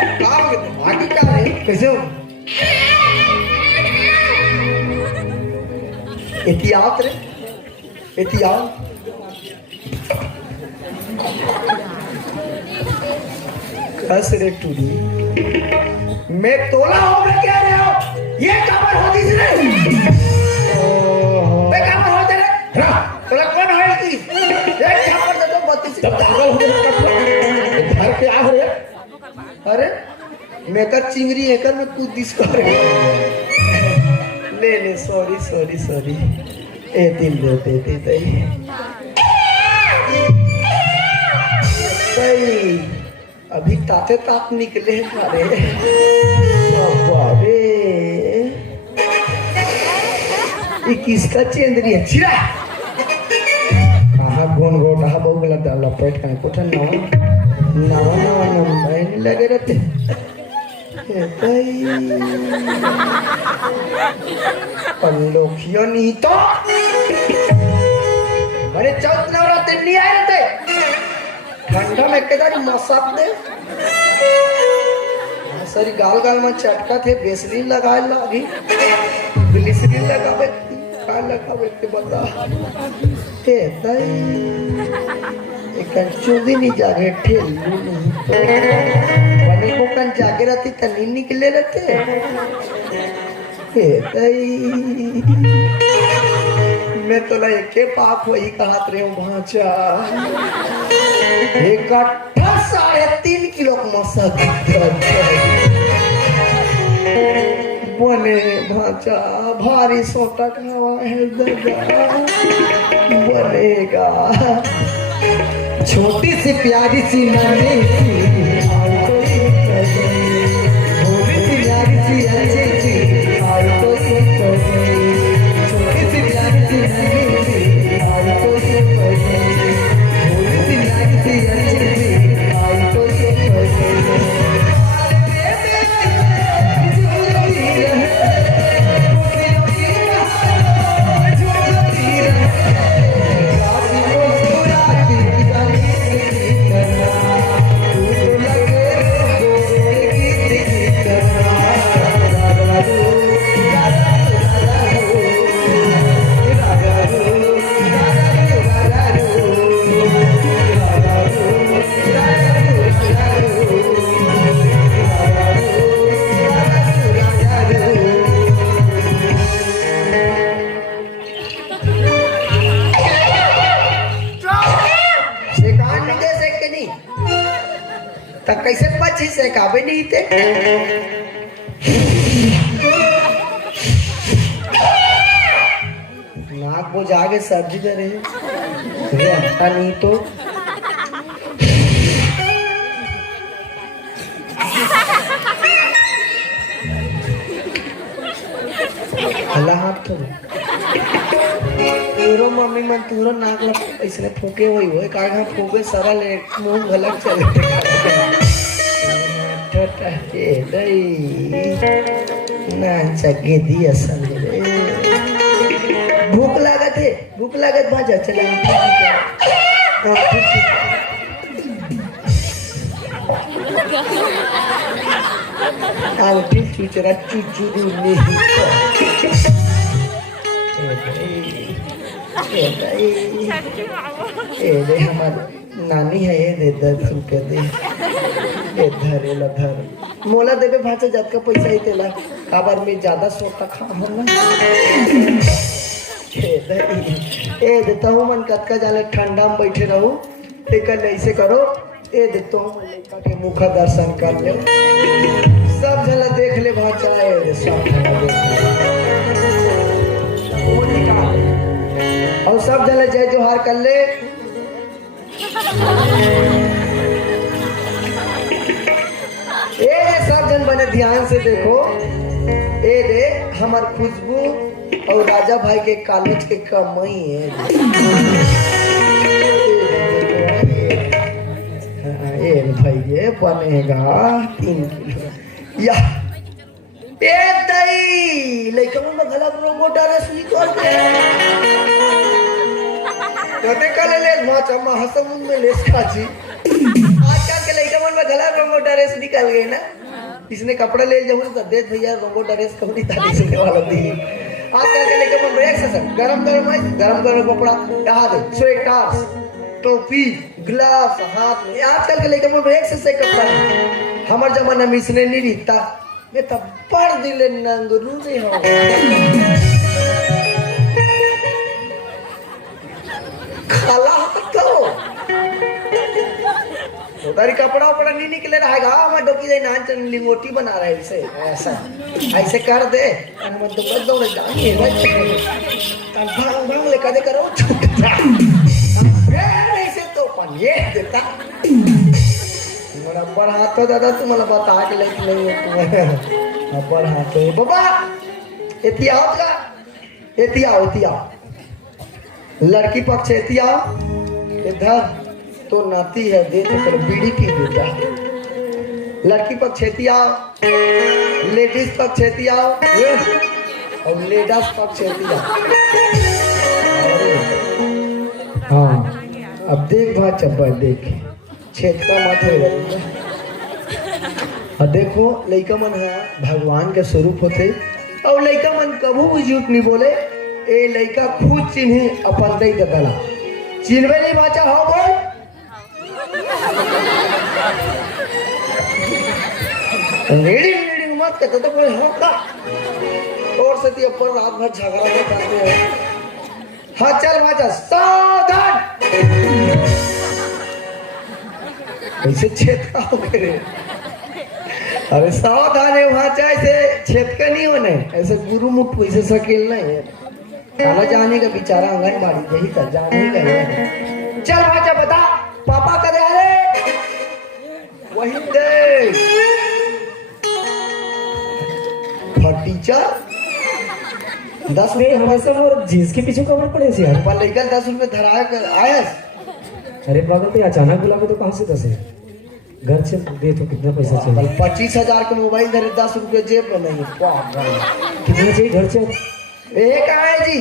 आगे क्या है कैसे हो एहतियात रे एहतियात कस रे टूडी मैं तोला हो मैं क्या रहे हो ये काबर होती सी रे मैं काबर होते रे तोला कौन है की एक काबर दे दो 32 जब पागल हो गया घर पे आ रे अरे मैं कर चिंगरी है कर मैं कूद दिस कर ले ले सॉरी सॉरी सॉरी ए दिल दे दे दे सही अभी ताते तात निकले मारे बाबे ये किसका चेंदरी है छिरा कहाँ गोन गोट कहाँ बहु गलत लपेट कहीं कुछ नवा नंबर नहीं लगे रहते पंलोकियों नहीं तो अरे चौथ नवरात्र नहीं आए रहते ठंडा में केदार मसाक दे सारी गाल गाल में चटका थे बेसलीन लगाए लागी ग्लिसरीन लगावे का लगावे के बता ते दई एक चुदी नहीं जागे ठेल बने को कन जागे रहती तनी निकले रहते हे दई मैं तो ला के पाप वही कहत रहे हूँ भांचा एक 3.5 किलो मसक बने भांचा भारी सोटा खावा है दगा बनेगा छोटी सी प्यारी सी नन्ही सी छोटी सी प्यारी सी अच्छी सी छोटी सी प्यारी सी नन्ही सी कैसे पची से काबे नहीं थे नाक वो जाके सर्दी करे हटा नहीं तो अल्लाह हाथ तो पूरो मम्मी मन पूरो नाक लग इसने फूके हुई हो काहे फूके सारा ले मुंह गलत चले के दई ना जगे दी असल रे भूख लागत भाजा चला आउटी चुचरा चुचुरू नहीं ए हमार नानी है ये दे दर के दे धरे ला धर मोला देबे भाचा जात का पैसा ही तेला काबर में ज्यादा सोता खा हम ना ए देता हूँ मन कतका जाले ठंडा में बैठे रहूं लेकिन ऐसे करो ए देता हूँ मन लड़का के मुख दर्शन कर ले सब जला देख ले भाचा ए सब जला देख और सब जला जय जोहार कर ले सब जन बने ध्यान से देखो ए देख हमार खुशबू और राजा भाई के कॉलेज के कमाई है ए भाई ये बनेगा 3 किलो या ए दई लेकिन मैं गलत रोगो डाले सुई कर दे कते कले ले माचा महासमुंद में लेस खाची आजकल के लइका मन में गला रंगो ड्रेस निकल गई ना, इसने कपड़े ले जाऊँ तो देख भैया रंगो ड्रेस कभी ताली सुनने वाला दी आजकल के लेके मन एक से गरम गरम कपड़ा यहाँ दे स्वेटर टोपी ग्लव्स हाथ में आजकल के लेके मन एक से कपड़ा हमारे जमाना में इसने नहीं रहता मैं तब पढ़ दिले नंगरू नहीं हो खाला तो तारी कपड़ा उपड़ा नहीं निकले रहेगा मैं डोकी दे नाच लिंगोटी बना रहा है इसे ऐसा ऐसे कर दे मैं तो बस दौड़ जानी है तब भाग ले कदे करो छूट जा ऐसे तो पन ये देता मेरा पर हाथ तो दादा तुम्हाला बता के लेके नहीं है तुम्हारे पर हाथ तो बाबा एतियाओ का एतियाओ लड़की पक्ष एतियाओ इधर तो नाती है दे तो फिर बीड़ी पी देता लड़की पक्ष एतियाओ लेडीज पक्ष एतियाओ और लेडीज पक्ष एतियाओ हाँ अब देख बात चब्बा देख छेद का माथे और देखो लइका मन है भगवान के स्वरूप होते और लइका मन कभू भी झूठ नहीं बोले ए लइका खुद चिन्हे अपन दई दला चिन्हवे नहीं बाचा हो बोल रीडिंग मत कहते तो कोई हो का और सती अपन रात भर झगड़ा करते हैं हाँ चल बाचा सावधान कैसे छेद का हो गए अरे सावधान है वहां चाहे से छेद का नहीं होने ऐसे गुरु मुख वैसे सकेल नहीं है खाना जाने का बेचारा आंगनबाड़ी यही कर जाने ही करेगा चल बाचा बता पापा करे अरे वही दे फटीचर 10 नहीं हमेशा वो जींस के पीछे कवर पड़े से यार पर लेकर 10 रुपए धरा कर आयस अरे पागल तो अचानक बुला के तो कहाँ से 10 है घर से दे तो कितना पैसा चाहिए 25,000 का मोबाइल धरे 10 रुपए जेब में नहीं कितना चाहिए घर से एक आए जी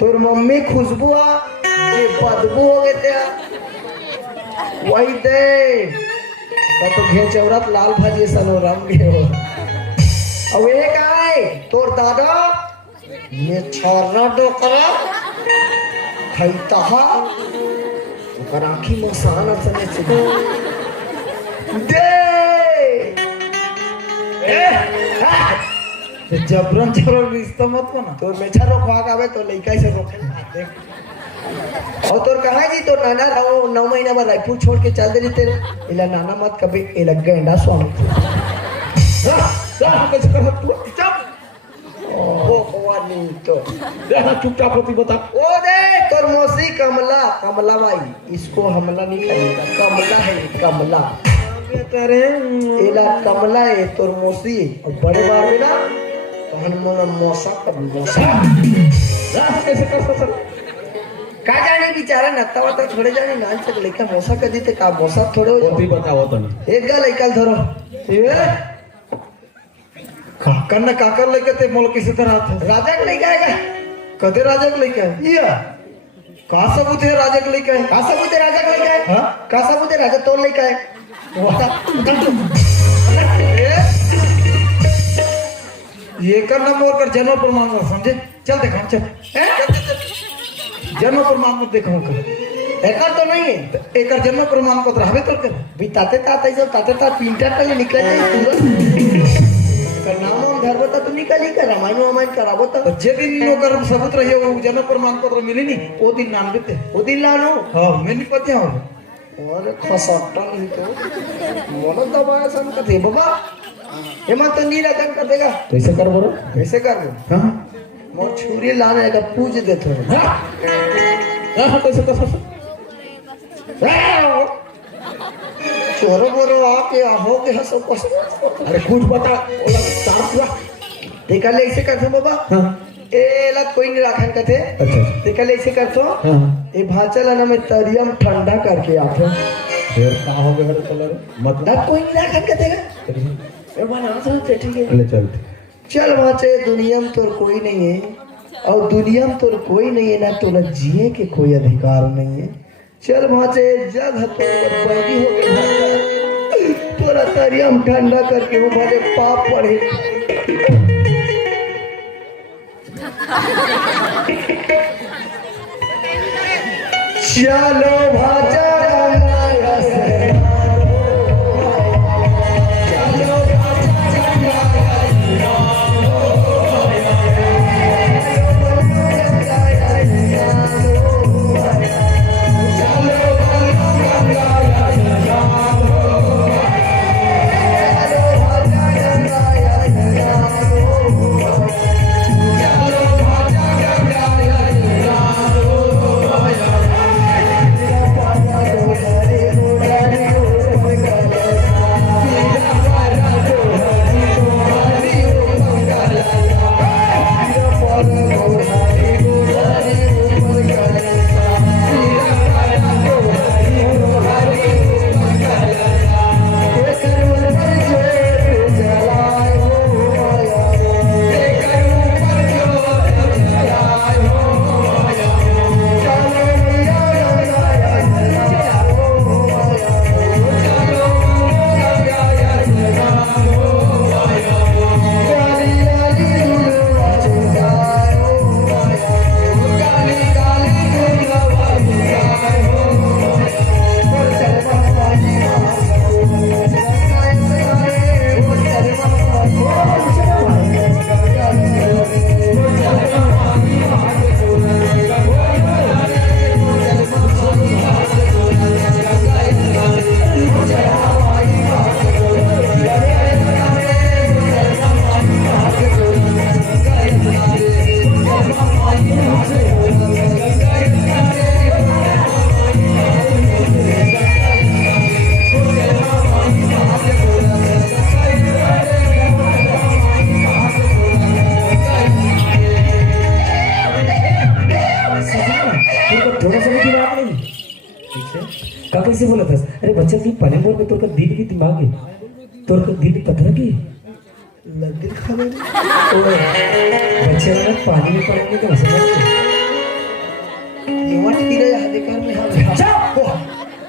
तोर मम्मी खुशबू आ ये बदबू हो गए थे वही दे तो घेचौरत लाल भाजी सनोरम के हो अब एक आए तोर दादा ये छोरा डोकरा खैता कराखी मसान सने से दे जबरन रिश्ता मत को ना तो मेछा रोकवा आवे तो लइका से रोके देख और तोर कहा जी तो नाना रहो 9 महीना में रायपुर छोड़ के चल दे थे इला नाना मत कभी ए लग गंडा स्वामी ओ भवानी तो देखा चुपचाप होती बता ओ दे तोर मौसी कमला भाई इसको हमला नहीं करेगा कमला है कमला करे इला कमला है तोर मौसी और बड़े बार में ना हनुमान मौसा कर मौसा कैसे कर सकता का जाने बेचारा नत्ता वाता थोड़े जाने नान तक लेकर मौसा कर देते का मौसा थोड़े हो भी बताओ तो नहीं एक गा लेकर धरो ये काकर लेके ते मोल किसी तरह था राजा के लेके आएगा कदे राजा के लेके आए ये का सबूत है राजा के लेके आए का सबूत है राजा के लेके आए हां का सबूत है राजा तो लेके आए ये करना मोर कर जन्म प्रमाण पत्र समझे चल देखा चल जन्म प्रमाण पत्र देखो कर एकर तो नहीं है एकर जन्म प्रमाण पत्र हवे तो कर बिताते ताते जो ताते ता प्रिंटर पे निकल जाए तुरंत का नाम धरबो त तू निकल ही कर रामायण कराबो त जे दिन ओकर सबूत रहिए वो जन्म प्रमाण पत्र मिली नहीं वो दिन नाम देते ओ दिन लानो हां मैं नहीं पता हूं और खसट्टा नहीं तो मोनो दबाया सन का दे बाबा एमा तो नी रकन कर देगा कैसे कर बोलो कैसे कर लो हां मोर छुरी लाने का पूज दे थो हां कैसे कर सकते चोरो बोरो आके हो के हसो पस अरे कुछ बता ओला तार पूरा देखा ले ऐसे करथो बाबा हां ए ला कोई नहीं राखन कथे अच्छा देखा ले ऐसे करथो हां ए भाचल ना में तरियम ठंडा करके आथो फिर का हो गया कलर मत ना कोई नहीं राखन कथेगा ए बना तो ठीक है ले चलते चल भाचे दुनिया में तोर कोई नहीं है और दुनिया में तोर कोई नहीं है ना तोला जिए के कोई अधिकार नहीं है चल भाचे जग हतो बैठी हो गए तोरा तरिया हम ठंडा करके वो भले पाप पड़े। चलो भाजा गंगा से, चलो का कैसे बोला था? अरे बच्चा तू पने मोर में तोर का दिल की दिमाग है, तोर का दिल पत्थर की लग खबर बच्चे वाला पानी में पड़ेंगे तो समझ ये वट की रे अधिकार में हम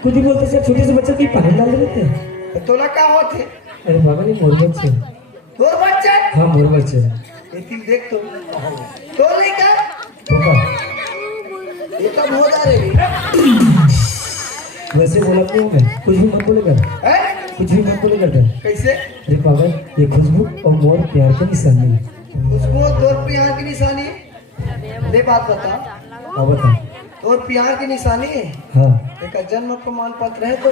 खुद ही बोलते सर छोटे से बच्चे की पानी डाल देते हैं। तोला का होते? अरे बाबा ने मोर बच्चे, तोर बच्चे? हाँ मोर बच्चे। ये तिल देख तो नहीं का तो का ये तो बहुत आ रही वैसे बोला क्यों मैं कुछ भी मत बोलेगा, है कुछ भी मत बोलेगा था। कैसे? अरे बाबा ये खुशबू और मोर प्यार का निशानी है। खुशबू तोर प्यार की निशानी है? ले बात बता। हाँ बता। तोर प्यार की निशानी है? हाँ। एक जन्म प्रमाण पत्र है तो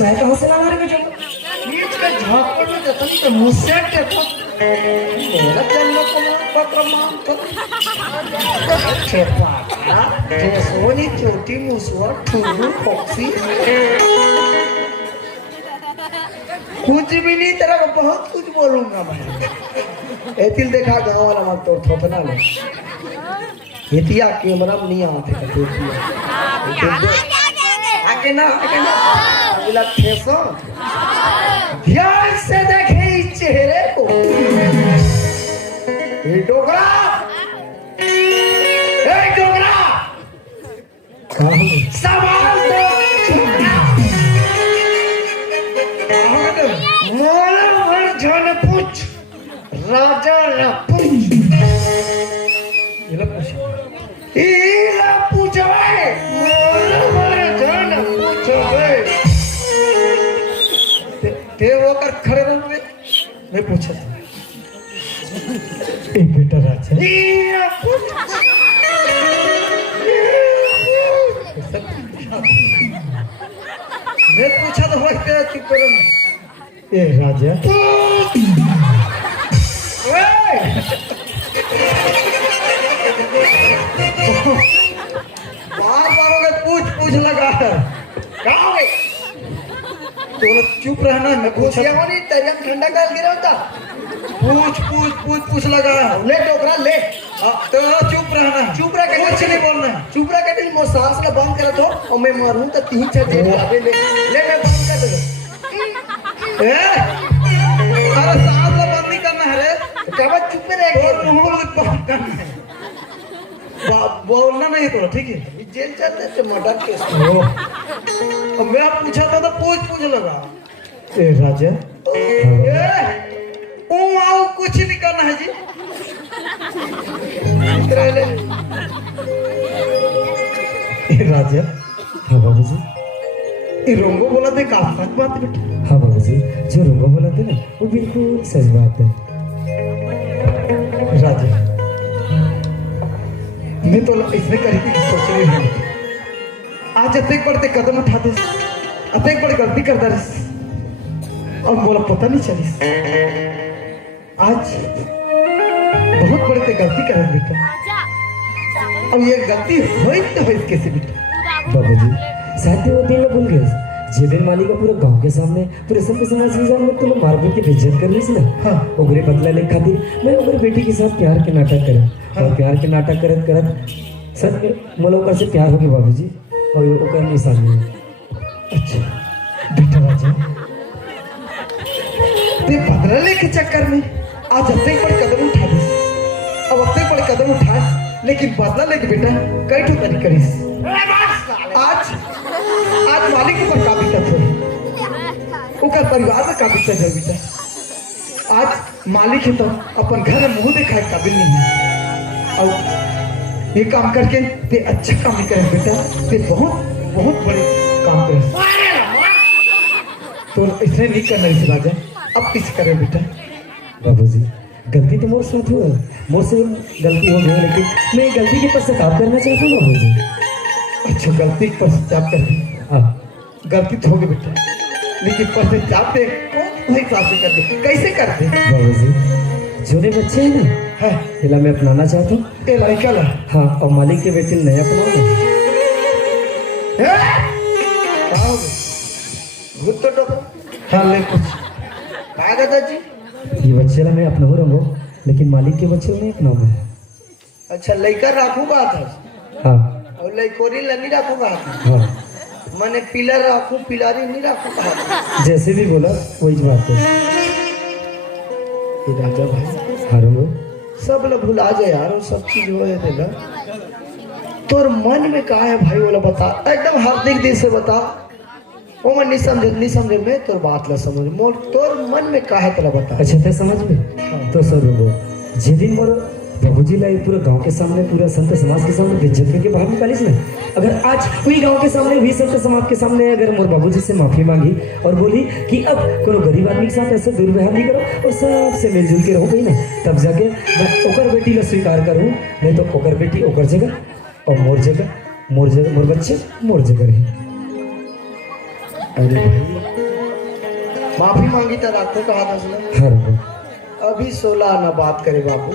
मैं कहाँ से ला रहा हूँ? बीच के झापड़ में जतनी के मुझसे के तो मेरा जन्म प्रमाण पत्र मांगतो छेपा जे सोनी चोटी मुसवा ठुरू पक्षी कुछ भी नहीं, तेरा को बहुत कुछ बोलूंगा मैं। एतिल देखा गांव वाला मत तोड़ थोपना ले एतिया कैमरा में नहीं आते का आके ना अगला ठेसो ध्यान से देखे इस चेहरे को। ये डोगरा, ए डोगरा, सवाल तो मोल झन पूछ राजा ला पूछ इला पूछवे मोल झन पूछवे ते होकर खड़े रहोगे। मैं पूछा था एक बेटा राजा इला पूछ मैं पूछा तो होते चुप करो ना। ए राजा बार बार पूछ लगा है कहाँ गए? तो चुप रहना है। मैं पूछा नहीं तेरे ठंडा काल गिरा होता पूछ लगा है। ले डोकरा ले तो चुप रहना है। चुप रह के कुछ नहीं बोलना है। चुप रह के मोर सांस ला बंद कर दो और मैं मरूं तो 3-4 जेल आवे ले मैं बंद कर दे। अरे सांस ला बंद नहीं करना है रे, क्या चुप में रह के मुंह बंद करना है। बोलना नहीं तो ठीक है। जेल चलते थे मर्डर केस। मैं पूछा था तो पूछ लगा ए राजा हाँ बाबा। आओ कुछ नहीं करना है जी इधर ले। ए राजा हाँ बाबू जी। ये रोंगो बोला थे का सच बात बेटा। हाँ बाबू जी, जो रोंगो बोला था ना वो बिल्कुल सच बात है। राजा मैं तो इसने करी थी सोच रही हूँ आज अतेक पड़ते कदम उठा दे अतेक बड़ी गलती करता रही और बोला पता नहीं चली आज बहुत बड़े ते गलती कर बेटा अब ये गलती हुई तो हुई कैसे बेटा। बाबू जी शायद वो दिन भूल गए जे दिन मालिक का पूरे गांव के सामने पूरे सब के समाज के सामने तुम मारबो की बेइज्जत कर ली थी ना। हाँ। ओकरे बदला ले खातिर मैं ओकरे बेटी के साथ प्यार के नाटक करे। हाँ। और प्यार के नाटक करत करत सच में मोला ओकर से प्यार हो गया बाबू जी और ओकर निशानी है। अच्छा बेटा राजा ते बदला ले के चक्कर में आज अतेक बड़े कदम उठा दे अब अतेक बड़े कदम उठा लेकिन बदला लेके बेटा कई ठो तरीके करीस आज आज मालिक ऊपर का बीतत हो ओकर परिवार में का बीतत है बेटा। आज मालिक है तो अपन घर में मुंह दिखाए काबिल नहीं है और ये काम करके ते अच्छा काम नहीं करे बेटा ते बहुत बहुत बड़े काम करे तो इसने नहीं करना इस राजा अब किस करे बेटा। बाबू जी गलती तो मोर साथ हुआ मोर से गलती हो गई लेकिन मैं गलती के पश्चाताप करना चाहता हूँ बाबू जी। अच्छा गलती पर पश्चाताप कर हाँ गलती तो हो गई बेटा लेकिन पश्चाताप पे वही हिसाब से कर दे कैसे करते बाबू जी जोने बच्चे हैं ना है हिला मैं अपनाना चाहता हूँ। ए लड़का ला हाँ और मालिक के बेटे नया अपनाऊंगा। भूत तो टोको हाँ ले कुछ क्या कहता जी ये बच्चे ला मैं अपना रहूंगा लेकिन मालिक के बच्चे नहीं अपनाऊंगा। अच्छा लड़का रखूंगा था हाँ और लड़कोरी ला नहीं रखूंगा हाँ मैंने पिलर रखूं पिलारी नहीं रखूंगा जैसे भी बोला वही बात है। ये राजा भाई हाँ रहूंगा। सब लोग भुला जाए यार वो सब चीज हो जाते ना तोर मन में कहा है भाई बोला बता एकदम हार्दिक दिल से बता वो मैं नहीं समझे मैं तोर बात ला समझ मोर तोर मन में कहा है तेरा बता। अच्छा तो समझ में तो सर रुको जे दिन मोर बाबूजी लाई पूरे गांव के सामने पूरा संत समाज के सामने बेइज्जत करके बाहर निकालिस ना अगर आज वही गांव के सामने वही संत समाज के सामने अगर मोर बाबूजी से माफी मांगी और बोली कि अब कोनो गरीब आदमी के साथ ऐसे दुर्व्यवहार नहीं करो और सबसे मिलजुल के रहो कहीं ना तब जाके मैं ओकर बेटी ला स्वीकार करूँ नहीं तो ओकर बेटी ओकर जगह और मोर बच्चे मोर जगह रही। अरे भाई माफी मांगी तो रात को कहा था उसने हाँ अभी 16 ना बात करे बाबू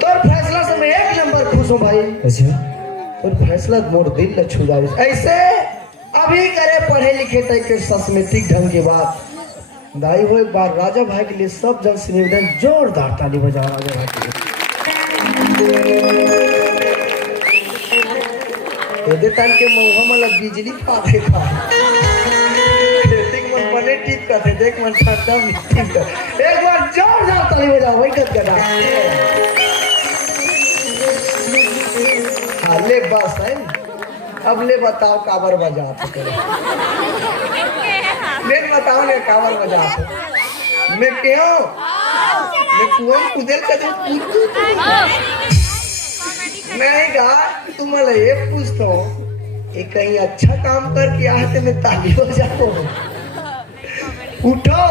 तोर फैसला से मैं एक नंबर खुश हूँ भाई। अच्छा तोर फैसला मोर दिल न छू जाए ऐसे अभी करे पढ़े लिखे तक के सस्मेटिक ढंग के बात दाई हो एक बार राजा भाई के लिए सब जन से निवेदन जोरदार ताली बजाओ राजा भाई के लिए तान के मुंह में लग बिजली पाते था देख मन बने टिप करते देख मन ठंडा टिप कर एक बार जोरदार ताली बजाओ वही कद करा हाँ ले बस है अब ले बताओ काबर बजा ले बताओ ले काबर बजा मैं क्यों मैं कुएं कुदेल कर नहीं गा तुम्हारा ये पूछता हूँ ये कहीं अच्छा काम करके आते मैं ताली बजाता हूँ उठो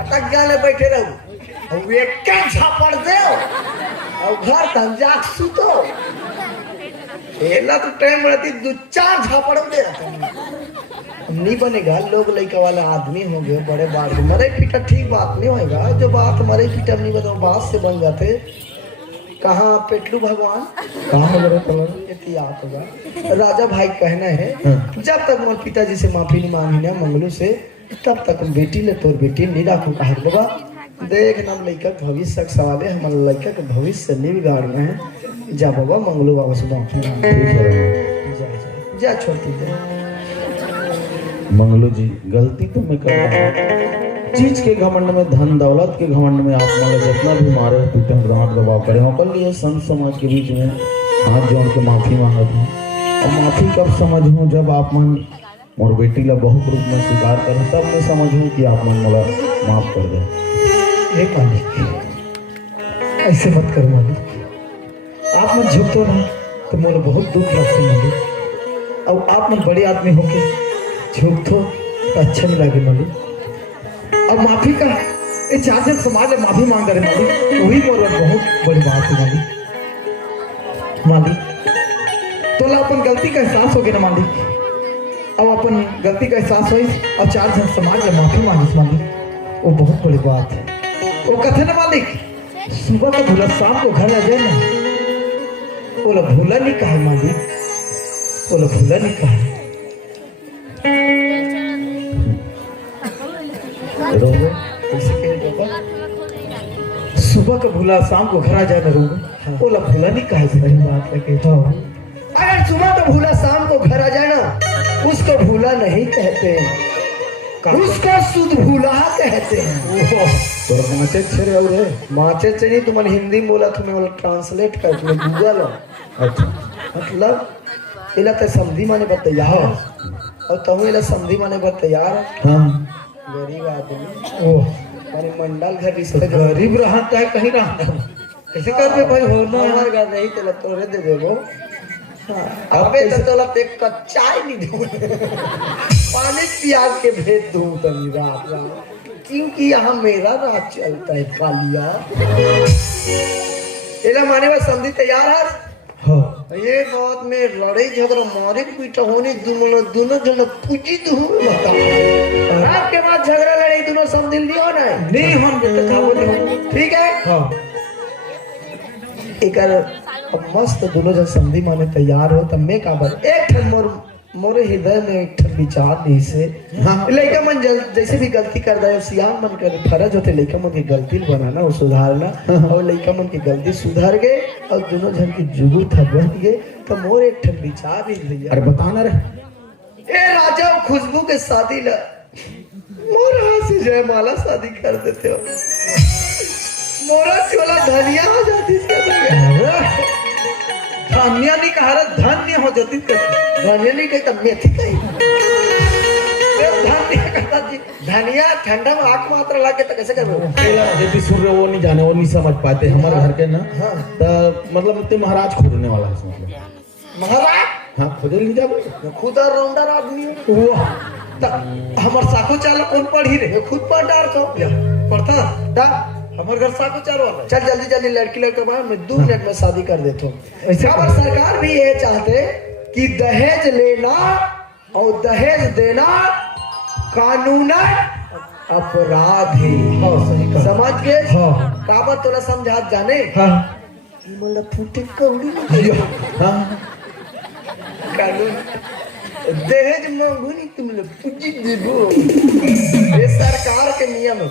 अटक जाने बैठे रहो और एक क्या झापड़ दे और घर तंजाक सुतो एला तो टाइम रहती 2-4 झापड़ दे नहीं बनेगा लोग लड़का वाला आदमी हो गए बड़े बात मरे पीटा ठीक बात नहीं होगा जो बात मरे पीटा नहीं बताओ बात से बन जाते कहाँ पेटलू भगवान कहाँ याद होगा राजा भाई कहना है जब तक मोर पिताजी से माफी नहीं मांगी ना मंगलू से तब तक हम बेटी ले तोर बेटी नहीं राखू कहा बाबा देख नाम लड़का भविष्य का सवाल है हमारा लड़का का भविष्य नहीं बिगाड़ना है जा बाबा मंगलू बाबा से माफी जा छोड़ती जा मंगलू जी गलती तो मैं कर रहा हूँ चीज के घमंड में धन दौलत के घमंड में आप मांगे जितना भी मारे पीटे डांट दबाव करे हो कर लिए संत समाज के बीच में हाथ जोड़ के माफी मांगते हैं और माफी कब समझ हूँ जब आप मन और बेटी ला बहुत रूप में स्वीकार कर तब मैं समझूं कि आप मन मला माफ कर दे। ये मालिक ऐसे मत कर मालिक, आप मन झुकतो ना तो मोला बहुत दुख लगते मालिक। अब आप मन बड़े आदमी होके झुकतो तो अच्छा नहीं लगे मालिक। अब माफी का ये चार जन समाज में माफी मांग रहे मालिक, वही मोर बहुत बड़ी बात है मालिक। मालिक तोला अपन गलती का एहसास हो गया ना मालिक, अब अपन गलती का एहसास हुई और चार जन समाज में माफी मांगिस मालिक, वो बहुत बड़ी बात है। वो कथे ना मालिक, सुबह का भूला शाम को घर आ जाए ना, बोला भूला नहीं कहा मालिक, बोला भूला नहीं कहा। रोगे कैसे कहे बाबा? सुबह का भूला शाम को घर आ जाए ना रोगे, बोला भूला नहीं कहा। सही बात लगे। हाँ अगर सुबह को भूला शाम को घर आ जाए ना, उसको भूला नहीं कहते हैं, उसको शुद्ध भूला कहते हैं। तोर माचे छेरे और है। माचे से नहीं, तुम हिंदी बोला तुम्हें बोला ट्रांसलेट कर, तुम्हें गूगल हो। अच्छा मतलब इला ते समझी माने पर तैयार है, और तुम इला समझी माने पर तैयार है। हाँ गरीब आदमी ओह माने मंडल घर रिश्ते गरीब रहा चाहे कहीं रहा, कैसे कर पे भाई हो ना। हमार घर नहीं तेला तोरे दे देबो। अबे तो तोला ते कच्चा ही नहीं दूं, पानी प्याज के भेज दूं तनी रात रात, क्योंकि यहाँ मेरा राज चलता है कालिया। इला माने बस समझी तैयार है। हाँ ये बात में लड़ाई झगड़ा मारे पीटा होने दोनों जन पूजी दू बता। रात के बाद झगड़ा लड़ाई दोनों समझ लियो ना, नहीं हम बेटा था बोले हो। ठीक है। हाँ एकर अब मस्त दोनों जन समझी माने तैयार हो, तब मैं का बात एक ठन मोरे हृदय में एक ठन विचार दी से। लड़का मन जैसे भी गलती कर दे, सियान मन कर फर्ज होते लड़का मन की गलती बनाना और सुधारना, और लड़का मन की गलती सुधर गए और दोनों जन की जुगू था बन गए, तो मोर एक ठन विचार दी भैया। अरे बताना रे। ए राजा और खुशबू के शादी ला मोर हाथ से जयमाला शादी कर देते हो, मोरा चोला धनिया हो जाती इसके जगह। धनिया नहीं कहा रहा, धन्य हो जाती धनिया नहीं कहता, मेथी कही। धनिया कहता जी, धनिया ठंडा में आँख मात्र लाके तो कैसे करोगे? यदि सुन रहे वो नहीं जाने, वो नहीं समझ पाते हमारे घर के ना। हाँ। तो मतलब ते महाराज खोजने वाला है मतलब। महाराज हाँ खोजे नहीं जाबो। खुद रौंडर आदमी हो। हमार साको चाल कौन पढ़ी रे, खुद पर डार तो पढ़ता ता हमार घर साको चार वाला। चल जल्दी जल्दी लड़की लड़का बाहर, मैं 2 मिनट में शादी कर देता हूँ। पर सरकार भी ये चाहते कि दहेज लेना और दहेज देना कानूनन अपराध है। हाँ सही कहा। समझ गए? हाँ काबा तोला समझात जाने हाँ मतलब फूटे कौड़ी हाँ कानून दहेज मांगू नहीं, तुम लोग पूजी देबो। ये सरकार के नियम है।